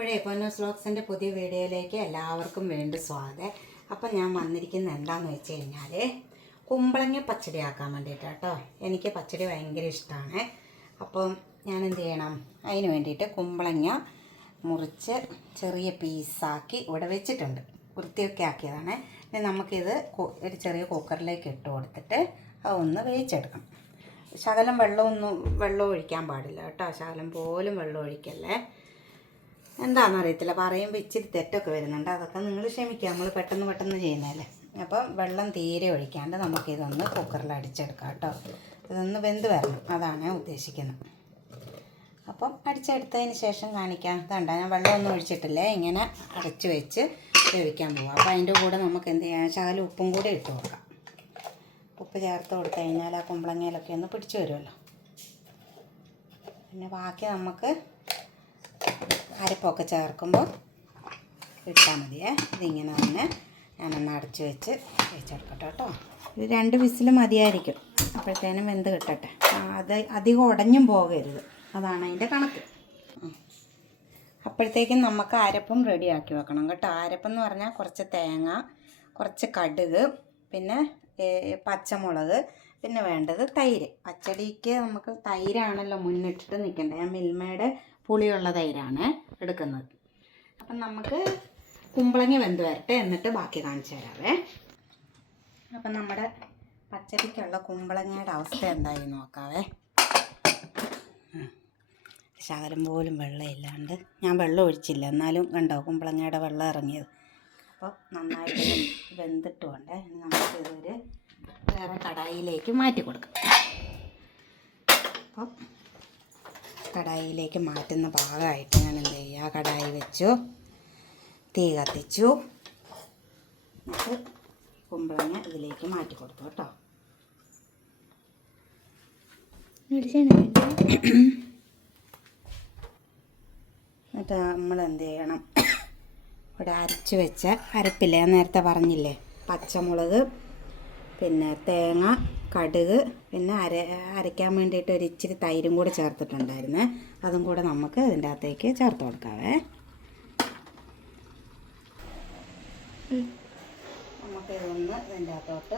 അപ്പോഴേ പൊന്നൂസ് വ്ലോഗ്സിൻ്റെ പുതിയ വീഡിയോയിലേക്ക് എല്ലാവർക്കും വീണ്ടും സ്വാഗതം. അപ്പം ഞാൻ വന്നിരിക്കുന്നത് എന്താണെന്ന് വെച്ച് കഴിഞ്ഞാൽ കുമ്പളങ്ങ പച്ചടി ആക്കാൻ വേണ്ടിയിട്ട് കേട്ടോ. എനിക്ക് പച്ചടി ഭയങ്കര ഇഷ്ടമാണ്. അപ്പം ഞാൻ എന്ത് ചെയ്യണം, അതിന് വേണ്ടിയിട്ട് കുമ്പളങ്ങ മുറിച്ച് ചെറിയ പീസാക്കി ഇവിടെ വെച്ചിട്ടുണ്ട്. വൃത്തിയൊക്കെ ആക്കിയതാണ്. ഇനി നമുക്കിത് ഒരു ചെറിയ കുക്കറിലേക്ക് ഇട്ട് കൊടുത്തിട്ട് അതൊന്ന് വേവിച്ചെടുക്കണം. ശകലം വെള്ളം ഒഴിക്കാൻ പാടില്ല കേട്ടോ. ശകലം പോലും വെള്ളം ഒഴിക്കല്ലേ. എന്താണെന്നറിയത്തില്ല, പറയുമ്പോൾ ഇച്ചിരി തെറ്റൊക്കെ വരുന്നുണ്ട്. അതൊക്കെ നിങ്ങൾ ക്ഷമിക്കുക, നമ്മൾ പെട്ടെന്ന് ചെയ്യുന്നതല്ലേ. അപ്പം വെള്ളം തീരെ ഒഴിക്കാണ്ട് നമുക്കിതൊന്ന് കുക്കറിൽ അടിച്ചെടുക്കാം കേട്ടോ. ഇതൊന്ന് വെന്ത് വരണം, അതാണ് ഞാൻ ഉദ്ദേശിക്കുന്നത്. അപ്പം അടിച്ചെടുത്തതിന് ശേഷം കാണിക്കാം. കണ്ട, ഞാൻ വെള്ളമൊന്നും ഒഴിച്ചിട്ടില്ലേ, ഇങ്ങനെ അടച്ചു വെച്ച് വേവിക്കാൻ പോവാം. അപ്പോൾ അതിൻ്റെ കൂടെ നമുക്ക് എന്ത് ചെയ്യാം, ശകലം ഉപ്പും കൂടി ഇട്ട് കൊടുക്കാം. ഉപ്പ് ചേർത്ത് കൊടുത്തു കഴിഞ്ഞാൽ ആ കുമ്പളങ്ങയിലൊക്കെ ഒന്ന് പിടിച്ചു വരുമല്ലോ. പിന്നെ ബാക്കി നമുക്ക് അരപ്പൊക്കെ ചേർക്കുമ്പോൾ ഇട്ടാൽ മതിയേ. ഇതിങ്ങനെ തന്നെ ഞാനൊന്ന് അടച്ച് വെച്ച് വെച്ചെടുക്കട്ടെ കേട്ടോ. ഇത് 2 വിസിൽ മതിയായിരിക്കും, അപ്പോഴത്തേനും വെന്ത് കിട്ടട്ടെ. അത് അധികം ഉടഞ്ഞും പോകരുത്, അതാണ് അതിൻ്റെ കണക്ക്. അപ്പോഴത്തേക്കും നമുക്ക് അരപ്പും റെഡിയാക്കി വെക്കണം കേട്ടോ. അരപ്പെന്ന് പറഞ്ഞാൽ കുറച്ച് തേങ്ങ, കുറച്ച് കടുക്, പിന്നെ പച്ചമുളക്, പിന്നെ വേണ്ടത് തൈര്. പച്ചടിക്ക് നമുക്ക് തൈരാണല്ലോ മുന്നിട്ടിട്ട് നിൽക്കേണ്ടത്. ഞാൻ മിൽമയുടെ പുളിയുള്ള തൈരാണ് എടുക്കുന്നത്. അപ്പം നമുക്ക് കുമ്പളങ്ങ വെന്ത് വരട്ടെ, എന്നിട്ട് ബാക്കി കാണിച്ചു തരാവേ. അപ്പം നമ്മുടെ പച്ചടിക്കുള്ള കുമ്പളങ്ങയുടെ അവസ്ഥ എന്തായി നോക്കാവേ. ശകലം പോലും വെള്ളമില്ലാണ്ട്, ഞാൻ വെള്ളം ഒഴിച്ചില്ല, എന്നാലും കണ്ടോ കുമ്പളങ്ങയുടെ വെള്ളം ഇറങ്ങിയത്. അപ്പോൾ നന്നായിട്ട് വെന്തിട്ടുകൊണ്ട് നമുക്കിതൊരു വേറെ കടായിലേക്ക് മാറ്റി കൊടുക്കാം. അപ്പോൾ കടായിലേക്ക് മാറ്റുന്ന ഭാഗമായിട്ട് ഞാൻ എന്ത് ചെയ്യുക, കടായി വെച്ചു, തീ കത്തിച്ചു, എന്നിട്ട് കുമ്പളങ്ങ ഇതിലേക്ക് മാറ്റി കൊടുത്തു കേട്ടോ. എന്നിട്ട് നമ്മൾ എന്ത് ചെയ്യണം, ഇവിടെ അരച്ച് വെച്ച അരപ്പില്ലേ, ഞാൻ നേരത്തെ പറഞ്ഞില്ലേ, പച്ചമുളക്, പിന്നെ തേങ്ങ, കടുക്, പിന്നെ അരയ്ക്കാൻ വേണ്ടിയിട്ട് ഒരു ഇച്ചിരി തൈരും കൂടി ചേർത്തിട്ടുണ്ടായിരുന്നു. അതും കൂടെ നമുക്ക് ഇതിൻ്റെ അകത്തേക്ക് ചേർത്ത് കൊടുക്കാവേ. നമുക്കിതൊന്ന് ഇതിൻ്റെ അകത്തോട്ട്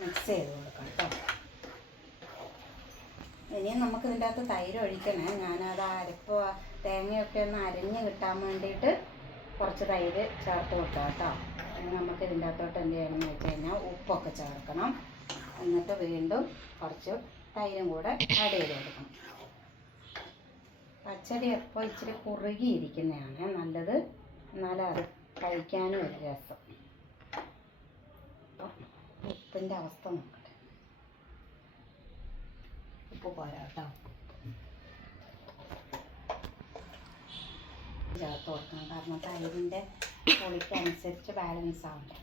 മിക്സ് ചെയ്ത് കൊടുക്കാം കേട്ടോ. ഇനിയും നമുക്ക് ഇതിൻ്റെ അകത്ത് തൈര് ഒഴിക്കണേ. ഞാനത് അരപ്പ് തേങ്ങയൊക്കെ ഒന്ന് അരഞ്ഞ് കിട്ടാൻ വേണ്ടിയിട്ട് കുറച്ച് തൈര് ചേർത്ത് കൊടുക്കാം കേട്ടോ. ഇനി നമുക്ക് ഇതിൻ്റെ അകത്തോട്ട് എന്ത് ചെയ്യണമെന്ന് വെച്ച് കഴിഞ്ഞാൽ ഉപ്പൊക്കെ ചേർക്കണം. എന്നിട്ട് വീണ്ടും കുറച്ച് തൈരും കൂടെ ആഡ് ചെയ്ത് കൊടുക്കണം. പച്ചടി എപ്പോൾ ഇച്ചിരി കുറുകിയിരിക്കുന്നതാണ് നല്ലത്, എന്നാലും അത് കഴിക്കാനും ഒരു രസം. അപ്പം ഉപ്പിൻ്റെ അവസ്ഥ നോക്കട്ടെ. ഉപ്പ് പോരാ കേട്ടോ, ചേർത്ത് കൊടുക്കണം. കാരണം തൈരിൻ്റെ പുളിക്കനുസരിച്ച് ബാലൻസ് ആവണ്ടേ.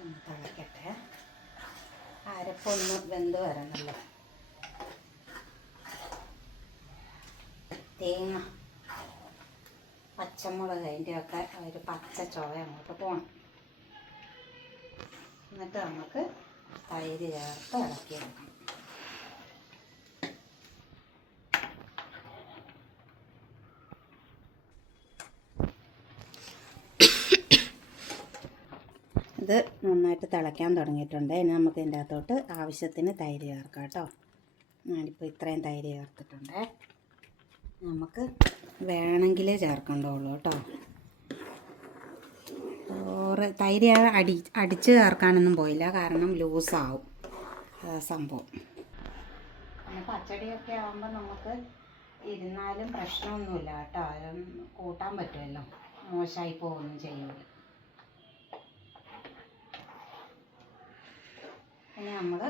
ഒന്ന് തിളക്കട്ടെ, അരപ്പൊന്ന് വെന്ത് വരണമല്ലോ. തേങ്ങ, പച്ചമുളക്, അതിൻ്റെയൊക്കെ ഒരു പച്ച ചുവ അങ്ങോട്ട് പോകണം. എന്നിട്ട് നമുക്ക് തൈര് ചേർത്ത് ഇളക്കിയെടുക്കണം. ഇത് നന്നായിട്ട് തിളയ്ക്കാൻ തുടങ്ങിയിട്ടുണ്ട്. ഇനി നമുക്ക് ഇതിൻ്റെ അകത്തോട്ട് ആവശ്യത്തിന് തൈര് ചേർക്കാം കേട്ടോ. ഞാനിപ്പോൾ ഇത്രയും തൈര് ചേർത്തിട്ടുണ്ട്. നമുക്ക് വേണമെങ്കിലേ ചേർക്കണ്ടുള്ളൂ കേട്ടോ. തൈര് അടിച്ച് ചേർക്കാനൊന്നും പോയില്ല, കാരണം ലൂസാവും സംഭവം. പിന്നെ പച്ചടിയൊക്കെ ആകുമ്പോൾ നമുക്ക് ഇരുന്നാലും പ്രശ്നമൊന്നുമില്ല കേട്ടോ. കൂട്ടാൻ പറ്റുമല്ലോ, മോശമായി പോകുകയൊന്നും ചെയ്യൂല. ഇനി നമ്മൾ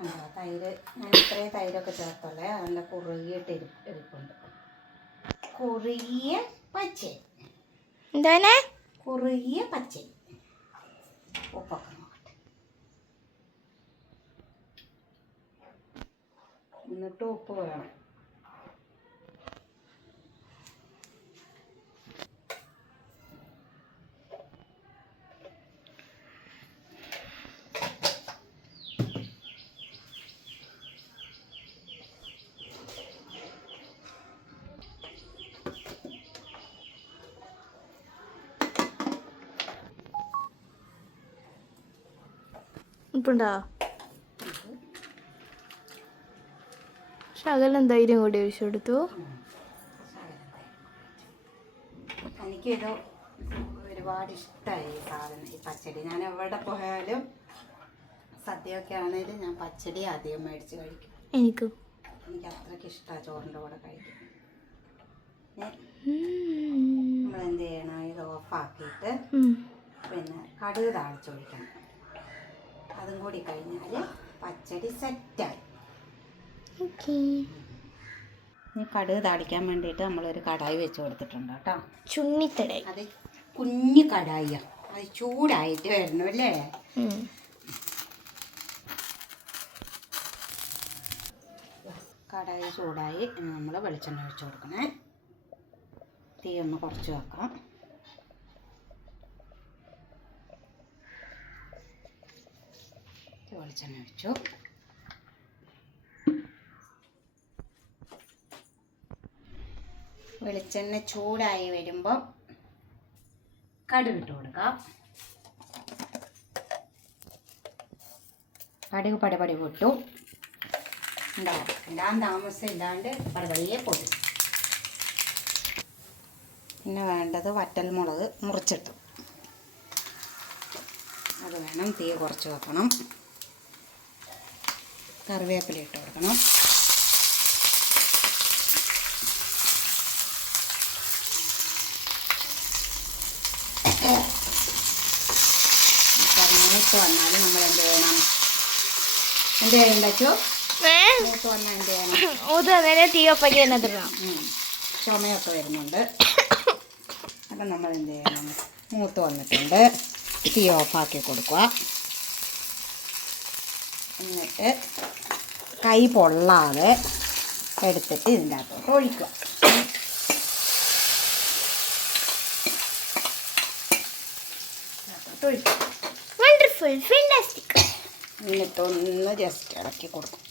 എന്താ തൈര്, ഞാൻ ഇത്രയും തൈരൊക്കെ ചേർത്തല്ലേ, നല്ല കുറുകിയിട്ട് ഇരിപ്പുണ്ട്. കുറുകിയ പച്ചരി, എന്താണ് കുറുകിയ പച്ചരി. ഉപ്പൊക്കെ നോക്കട്ടെ, എന്നിട്ട് ഉപ്പ് വേണം. പുളിപ്പുണ്ടാ? ശകലം ധൈര്യം കൂടി ഒഴിച്ചു കൊടുത്തു. എനിക്കിത് ഒരുപാട് ഇഷ്ടമായി ഈ സാധനം, ഈ പച്ചടി. ഞാൻ എവിടെ പോയാലും സദ്യയൊക്കെ ആണെങ്കിലും ഞാൻ പച്ചടി അധികം മേടിച്ച് കഴിക്കും. എനിക്ക് അത്രയ്ക്ക് ഇഷ്ടമാണ് ചോറിൻ്റെ കൂടെ കഴിക്കും. നമ്മൾ എന്ത് ചെയ്യണം, ഇത് ഓഫാക്കിയിട്ട് പിന്നെ കടുക് താളിച്ചൊഴിക്കണം. അതും കൂടി കഴിഞ്ഞാൽ പച്ചടി സെറ്റായി. ഇനി കടുക് താളിക്കാൻ വേണ്ടിയിട്ട് നമ്മളൊരു കടായി വെച്ച് കൊടുത്തിട്ടുണ്ട് കേട്ടോ. ചുണ്ണിത്തടായി. അത് കുഞ്ഞു കടായിയാണ്, അത് ചൂടായിട്ട് വരണം അല്ലേ. കടായി ചൂടായി നമ്മൾ വെളിച്ചെണ്ണ ഒഴിച്ച് കൊടുക്കണേ. തീ ഒന്ന് കുറച്ച് വെക്കാം. വെളിച്ചെണ്ണ ഒഴിച്ചു. വെളിച്ചെണ്ണ ചൂടായി വരുമ്പോൾ കടുക് ഇട്ട് കൊടുക്കാം. കടുക് പടപടി പൊട്ടു ഉണ്ടാവും. ഇടാൻ താമസം ഇല്ലാണ്ട് പടപടിയെ പൊട്ടും. പിന്നെ വേണ്ടത് വറ്റൽമുളക് മുറിച്ചിട്ടു, അത് വേണം. തീ കുറച്ച് വെക്കണം. കറിവേപ്പില ഇട്ട് കൊടുക്കണം. മൂത്ത് വന്നാൽ നമ്മൾ എന്ത് ചെയ്യണം? എന്ത് ചെയ്യണ്ട ചോ? മൂത്ത് വന്നാൽ എന്ത് ചെയ്യണം? തീ ഒപ്പാക്കി ചുമയൊക്കെ വരുന്നുണ്ട്. അപ്പം നമ്മൾ എന്ത് ചെയ്യണം? മൂത്ത് വന്നിട്ടുണ്ട്, തീ ഓഫാക്കി കൊടുക്കുക. എന്നിട്ട് കൈ പൊള്ളാതെ എടുത്തിട്ട് ഇതിൻ്റെ അകത്തോട്ട് ഒഴിക്കുക. എന്നിട്ടൊന്ന് ജസ്റ്റ് ഇളക്കി കൊടുക്കും.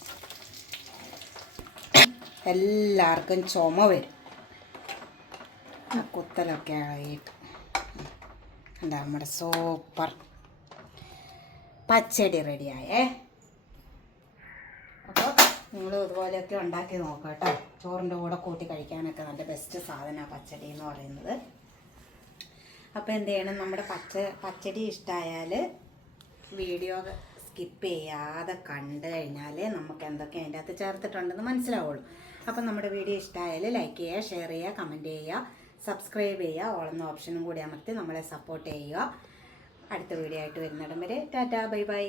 എല്ലാവർക്കും ചുമ വരും, ആ കുത്തലൊക്കെ ആയിട്ട്. എന്താ നമ്മുടെ സൂപ്പർ പച്ചടി റെഡിയായേ. അപ്പോൾ നിങ്ങൾ ഇതുപോലെയൊക്കെ ഉണ്ടാക്കി നോക്കാം കേട്ടോ. ചോറിൻ്റെ കൂടെ കൂട്ടി കഴിക്കാനൊക്കെ നല്ല ബെസ്റ്റ് സാധനമാണ് പച്ചടി എന്ന് പറയുന്നത്. അപ്പോൾ എന്ത് ചെയ്യണം, നമ്മുടെ പച്ചടി ഇഷ്ടമായാൽ വീഡിയോ സ്കിപ്പ് ചെയ്യാതെ കണ്ടു കഴിഞ്ഞാൽ നമുക്ക് എന്തൊക്കെ അതിൻ്റെ അകത്ത് ചേർത്തിട്ടുണ്ടെന്ന് മനസ്സിലാവുള്ളൂ. അപ്പം നമ്മുടെ വീഡിയോ ഇഷ്ടമായാൽ ലൈക്ക് ചെയ്യുക, ഷെയർ ചെയ്യുക, കമൻറ്റ് ചെയ്യുക, സബ്സ്ക്രൈബ് ചെയ്യുക, ഓളെന്ന ഓപ്ഷനും കൂടി അമർത്തി നമ്മളെ സപ്പോർട്ട് ചെയ്യുക. അടുത്ത വീഡിയോ ആയിട്ട് വരുന്നിടം വരെ ടാറ്റാ ബൈ ബൈ.